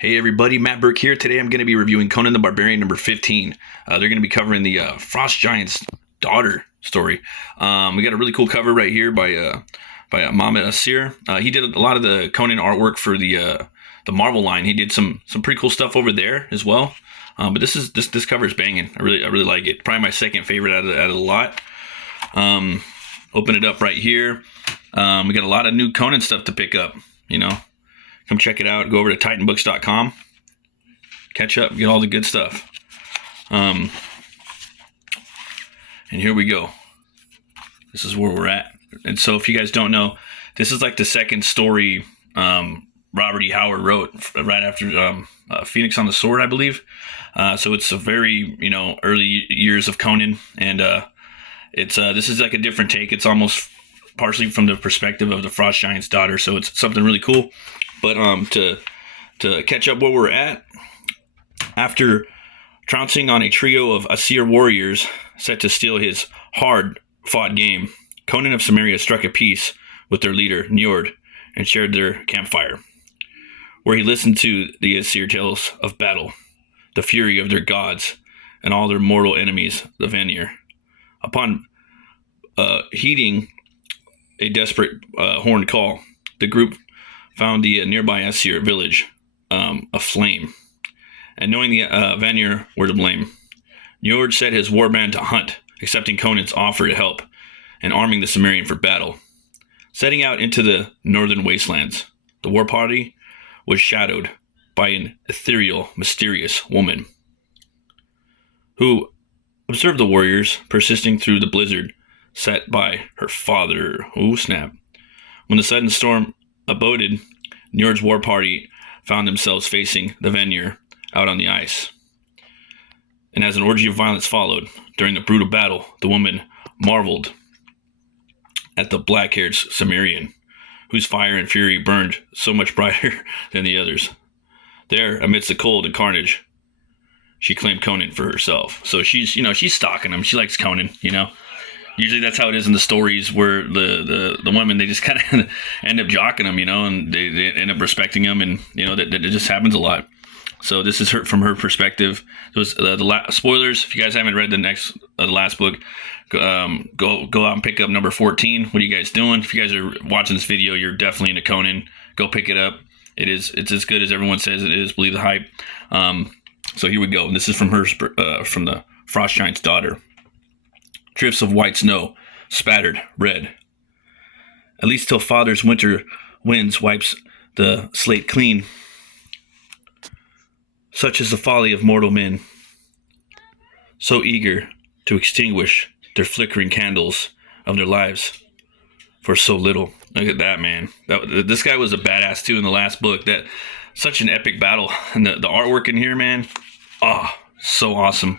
Hey everybody, Matt Burke here. Today I'm going to be reviewing Conan the Barbarian number 15. They're going to be covering the Frost Giant's daughter story. We got a really cool cover right here by Mohamed Asir. He did a lot of the Conan artwork for the Marvel line. He did some pretty cool stuff over there as well. But this cover is banging. I really like it. Probably my second favorite out of the lot. Open it up right here. We got a lot of new Conan stuff to pick up. Come check it out. Go over to titanbooks.com. Catch up. Get all the good stuff. And here we go. This is where we're at. And so if you guys don't know, this is like the second story Robert E. Howard wrote right after Phoenix on the Sword, I believe. So it's a very, early years of Conan. And this is like a different take. It's almost partially from the perspective of the Frost Giant's daughter. So it's something really cool. But to catch up where we're at, after trouncing on a trio of Asir warriors set to steal his hard-fought game, Conan of Samaria struck a peace with their leader, Njord, and shared their campfire, where he listened to the Asir tales of battle, the fury of their gods, and all their mortal enemies, the Vanir. Upon heeding a desperate horn call, the group found the nearby Asir village aflame. And knowing the Vanir were to blame, Njord set his warband to hunt, accepting Conan's offer to help, and arming the Cimmerian for battle. Setting out into the northern wastelands, the war party was shadowed by an ethereal, mysterious woman, who observed the warriors persisting through the blizzard set by her father. Oh, snap. When the sudden storm aboded, Njord's war party found themselves facing the Vanir out on the ice. And as an orgy of violence followed, during the brutal battle, the woman marveled at the black-haired Cimmerian, whose fire and fury burned so much brighter than the others. There, amidst the cold and carnage, she claimed Conan for herself. So she's stalking him. She likes Conan, Usually that's how it is in the stories where the women, they just kind of end up jocking him, and they end up respecting him, and, that just happens a lot. So this is from her perspective. It was spoilers. If you guys haven't read the last book, go out and pick up number 14. What are you guys doing? If you guys are watching this video, you're definitely into Conan. Go pick it up. It's as good as everyone says it is. Believe the hype. So here we go. This is from the Frost Giant's daughter. Drifts of white snow, spattered red. At least till father's winter winds wipes the slate clean. Such is the folly of mortal men, so eager to extinguish their flickering candles of their lives for so little. Look at that, man. This guy was a badass too in the last book. That such an epic battle, and the artwork in here, man. So awesome.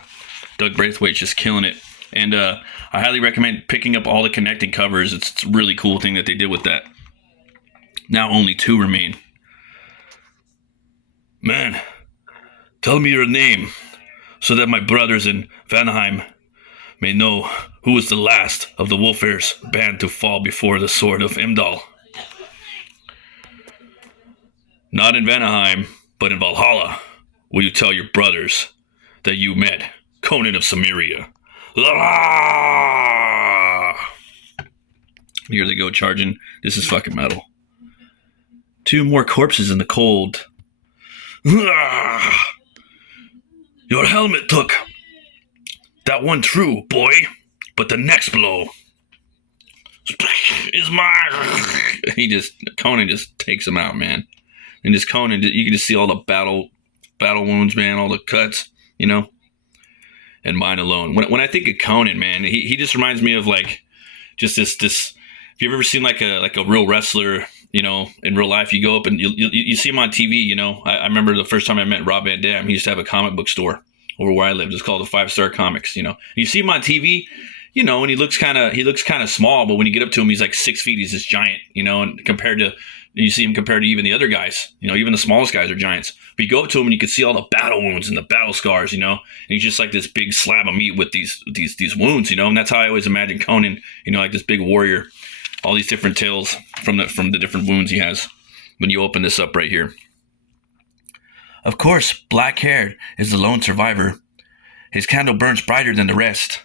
Doug Braithwaite's just killing it. And I highly recommend picking up all the connecting covers. It's a really cool thing that they did with that. Now only 2 remain. Man, tell me your name, so that my brothers in Vanaheim may know who is the last of the Wolfheir's band to fall before the sword of Imdal. Not in Vanaheim, but in Valhalla, will you tell your brothers that you met Conan of Samaria. Here they go charging. This is fucking metal. 2 more corpses in the cold. Your helmet took that one true, boy, but the next blow is mine. Conan just takes him out, man. And just Conan, you can just see all the battle wounds, man, all the cuts, And mine alone. When I think of Conan, man, he just reminds me of like just this. If you've ever seen like a real wrestler, in real life, you go up and you see him on TV. I remember the first time I met Rob Van Dam. He used to have a comic book store over where I lived. It's called the 5 Star Comics. You see him on TV, and he looks kind of small, but when you get up to him, he's like 6 feet. He's this giant, and you see him compared to even the other guys. Even the smallest guys are giants. But you go up to him and you can see all the battle wounds and the battle scars, and he's just like this big slab of meat with these wounds, and that's how I always imagine Conan, like this big warrior. All these different tales from the different wounds he has when you open this up right here. Of course, black-haired is the lone survivor. His candle burns brighter than the rest.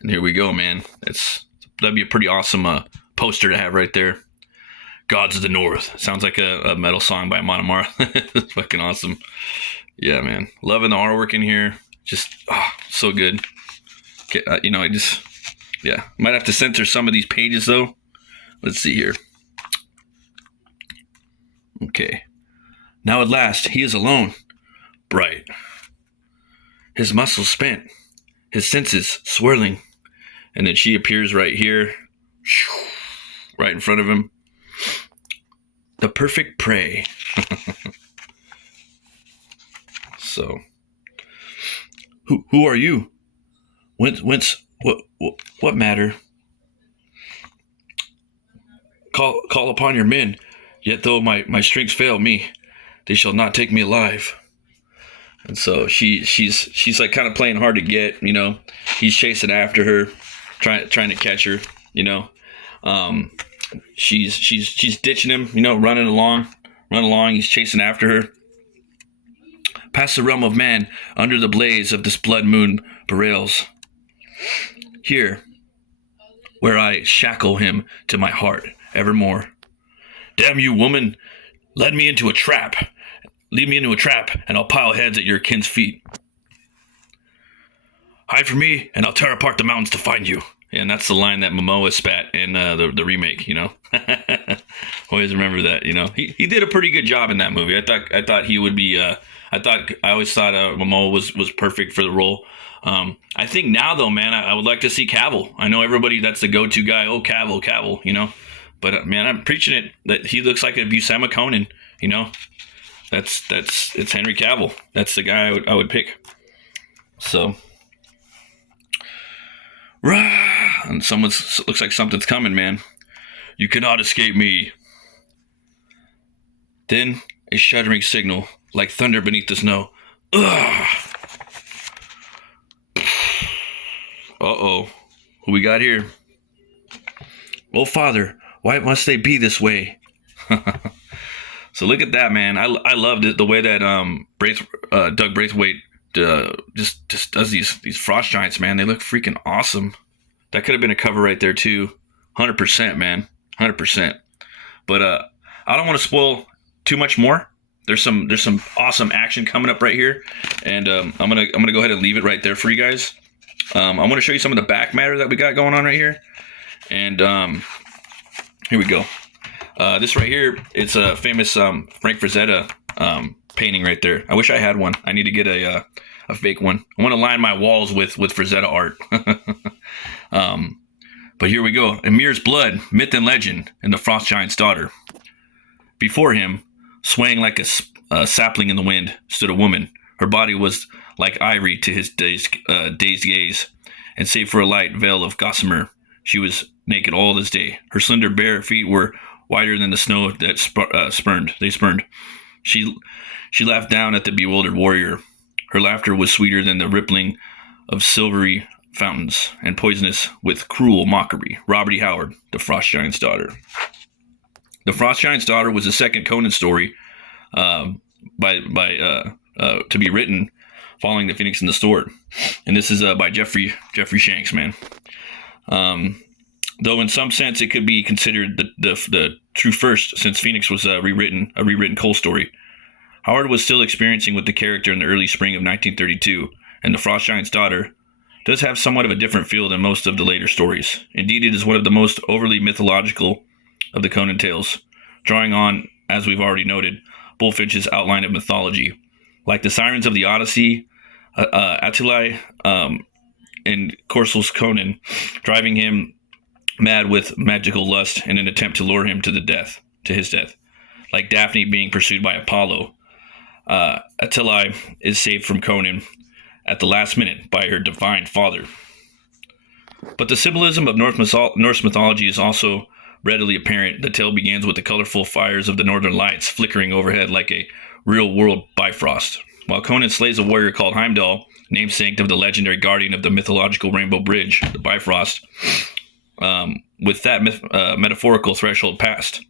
And here we go, man. That'd be a pretty awesome poster to have right there. Gods of the North. Sounds like a metal song by Monomara. It's fucking awesome. Yeah, man. Loving the artwork in here. Just, so good. Yeah. Might have to censor some of these pages, though. Let's see here. Okay. Now at last, he is alone. Bright. His muscles spent. His senses swirling. And then she appears right here. Right in front of him. The perfect prey. So, who are you? Whence? What matter? Call upon your men. Yet though my strength fail me, they shall not take me alive. And so she's like kind of playing hard to get. You know, he's chasing after her, trying to catch her. You know, she's ditching him. You know, running along. He's chasing after her. Past the realm of man, under the blaze of this blood moon bewails. Here, where I shackle him to my heart evermore. Damn you, woman! Lead me into a trap. Lead me into a trap, and I'll pile heads at your kin's feet. Hide from me, and I'll tear apart the mountains to find you. And that's the line that Momoa spat in the remake, you know. Always remember that, you know. He did a pretty good job in that movie. I thought he would be. I always thought Momoa was perfect for the role. I think now though, man, I would like to see Cavill. I know everybody that's the go-to guy. Oh, Cavill, you know. But man, I'm preaching it that he looks like a Buscema Conan, you know. It's Henry Cavill. That's the guy I would pick. So. Rah! And looks like something's coming, man. You cannot escape me. Then a shuddering signal, like thunder beneath the snow. Ugh. Uh-oh. Who we got here? Oh, Father, why must they be this way? So look at that, man. I loved it, the way that Doug Braithwaite just does these frost giants, man. They look freaking awesome. That could have been a cover right there too. 100%, man. 100%. But I don't want to spoil too much more. There's some awesome action coming up right here, and I'm gonna go ahead and leave it right there for you guys. I want to show you some of the back matter that we got going on right here, and here we go. This right here, it's a famous Frank Frazetta painting right there. I wish I had one. I need to get a fake one. I want to line my walls with Frazetta art. But here we go. Emir's blood, myth and legend, and the frost giant's daughter. Before him, swaying like a sapling in the wind, stood a woman. Her body was like ivory to his dazed gaze, and save for a light veil of gossamer, she was naked all this day. Her slender bare feet were whiter than the snow that spurned. She laughed down at the bewildered warrior. Her laughter was sweeter than the rippling of silvery fountains, and poisonous with cruel mockery. Robert E. Howard, The Frost Giant's Daughter. The Frost Giant's Daughter was the second Conan story to be written following The Phoenix and the Sword, and this is by Jeffrey Shanks, man. Though in some sense it could be considered the true first, since Phoenix was a rewritten Cole story. Howard was still experiencing with the character in the early spring of 1932, and The Frost Giant's Daughter does have somewhat of a different feel than most of the later stories. Indeed, it is one of the most overly mythological of the Conan tales, drawing on, as we've already noted, Bulfinch's outline of mythology. Like the sirens of the Odyssey, Attila and Corsel's Conan, driving him mad with magical lust in an attempt to lure him to his death. Like Daphne being pursued by Apollo, Attila is saved from Conan at the last minute by her divine father. But the symbolism of Norse mythology is also readily apparent. The tale begins with the colorful fires of the northern lights flickering overhead like a real-world Bifrost. While Conan slays a warrior called Heimdall, namesake of the legendary guardian of the mythological Rainbow Bridge, the Bifrost, with that metaphorical threshold passed,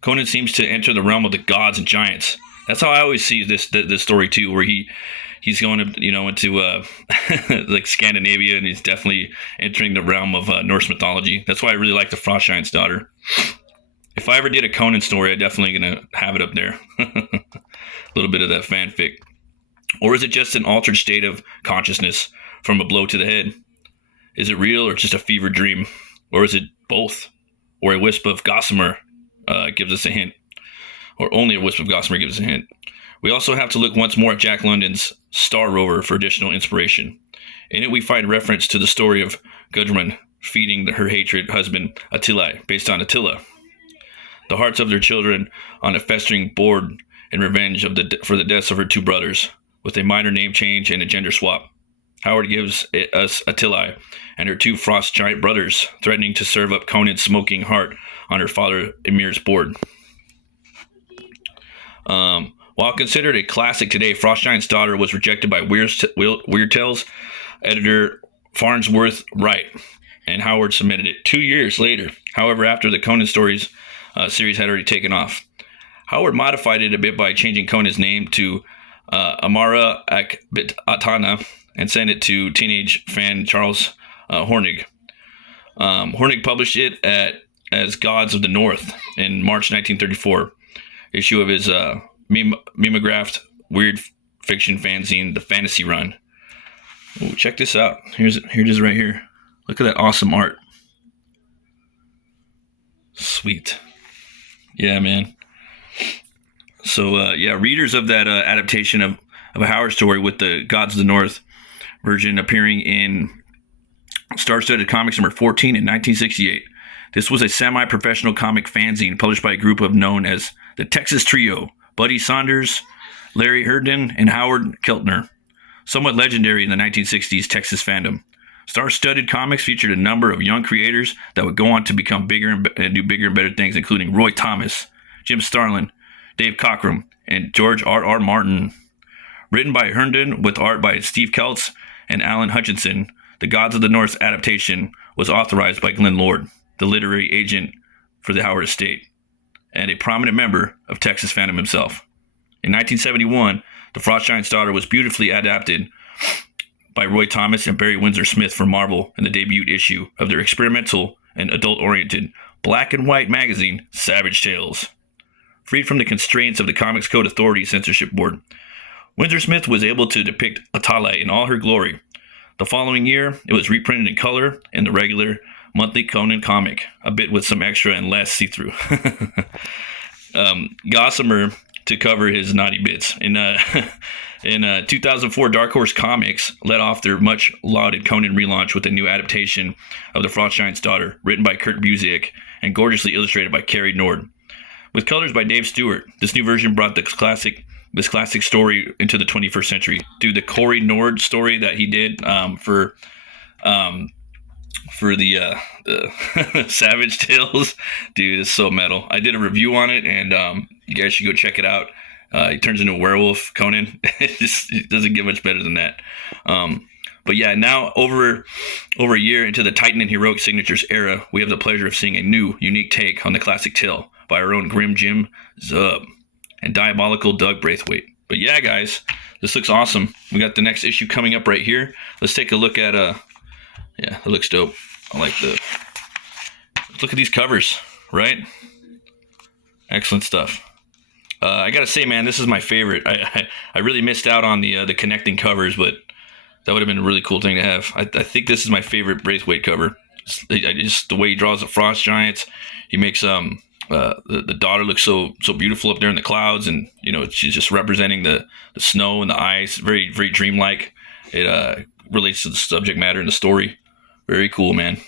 Conan seems to enter the realm of the gods and giants, That's how I always see this story too, where he's going to into like Scandinavia, and he's definitely entering the realm of Norse mythology. That's why I really like the Frost Giant's Daughter. If I ever did a Conan story, I'm definitely gonna have it up there. A little bit of that fanfic. Or is it just an altered state of consciousness from a blow to the head? Is it real or just a fever dream? Or is it both? Or a wisp of gossamer gives us a hint? Or only a wisp of gossamer gives us a hint? We also have to look once more at Jack London's Star Rover for additional inspiration. In it, we find reference to the story of Gudrun feeding her hatred husband Attila, based on Attila. The hearts of their children on a festering board in revenge for the deaths of her two brothers, with a minor name change and a gender swap. Howard gives us Attila and her two Frost Giant brothers, threatening to serve up Conan's smoking heart on her father Emir's board. While considered a classic today, Frost Giant's Daughter was rejected by Weird Tales editor Farnsworth Wright, and Howard submitted it 2 years later. However, after the Conan stories series had already taken off, Howard modified it a bit by changing Conan's name to Amara Akbitana and sent it to teenage fan Charles Hornig. Hornig published it as Gods of the North in March 1934, issue of his mimeographed weird fiction fanzine, The Fantasy Run. Ooh, check this out. Here it is right here. Look at that awesome art. Sweet. Yeah, man. So, readers of that adaptation of a Howard story with the Gods of the North version appearing in Star-Studded Comics number 14 in 1968. This was a semi-professional comic fanzine published by a group known as the Texas Trio, Buddy Saunders, Larry Herndon, and Howard Keltner. Somewhat legendary in the 1960s Texas fandom. Star-Studded Comics featured a number of young creators that would go on to become bigger and do bigger and better things, including Roy Thomas, Jim Starlin, Dave Cockrum, and George R.R. Martin. Written by Herndon with art by Steve Keltz and Alan Hutchinson, the Gods of the North adaptation was authorized by Glenn Lord, the literary agent for the Howard estate, and a prominent member of Texas fandom himself. In 1971, The Frost Giant's Daughter was beautifully adapted by Roy Thomas and Barry Windsor Smith for Marvel in the debut issue of their experimental and adult-oriented black and white magazine, Savage Tales. Freed from the constraints of the Comics Code Authority censorship board, Windsor Smith was able to depict Attila in all her glory. The following year, it was reprinted in color in the regular monthly Conan comic, a bit with some extra and less see-through. Gossamer to cover his naughty bits. In 2004, Dark Horse Comics let off their much-lauded Conan relaunch with a new adaptation of The Frost Giant's Daughter, written by Kurt Busiek and gorgeously illustrated by Carrie Nord. With colors by Dave Stewart, this new version brought this classic story into the 21st century. Dude, the Corey Nord story that he did for the Savage Tales, dude, it's so metal. I did a review on it, and you guys should go check it out. He turns into a werewolf, Conan. It doesn't get much better than that. But yeah, now over a year into the Titan and Heroic Signatures era, we have the pleasure of seeing a new, unique take on the classic tale by our own grim Jim Zub and diabolical Doug Braithwaite. But yeah, guys, this looks awesome. We got the next issue coming up right here. Let's take a look at yeah, it looks dope. Look at these covers, right? Excellent stuff. I gotta say, man, this is my favorite. I really missed out on the connecting covers, but that would have been a really cool thing to have. I think this is my favorite Braithwaite cover. Just the way he draws the Frost Giants. He makes the daughter looks so beautiful up there in the clouds, and she's just representing the snow and the ice. Very, very dreamlike. It relates to the subject matter in the story. Very cool, man.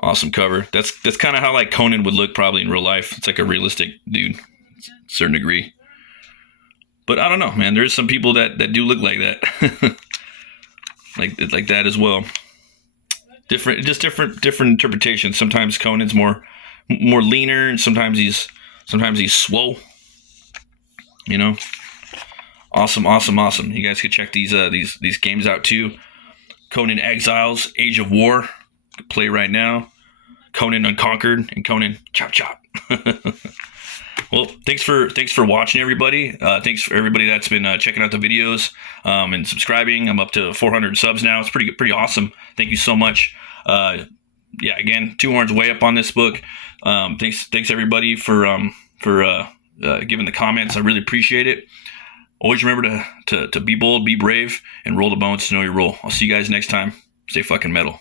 Awesome cover. That's kind of how like Conan would look probably in real life. It's like a realistic dude, to a certain degree. But I don't know, man. There's some people that do look like that, like that as well. Different interpretations. Sometimes Conan's more leaner, and sometimes he's swole. Awesome. You guys could check these games out too. Conan Exiles, Age of War, play right now. Conan Unconquered and Conan Chop Chop. Well, thanks for watching, everybody. Thanks for everybody that's been checking out the videos and subscribing. I'm up to 400 subs now. It's pretty awesome. Thank you so much. Yeah, again, Two Horns way up on this book. Thanks everybody for giving the comments. I really appreciate it. Always remember to be bold, be brave, and roll the bones to know your role. I'll see you guys next time. Stay fucking metal.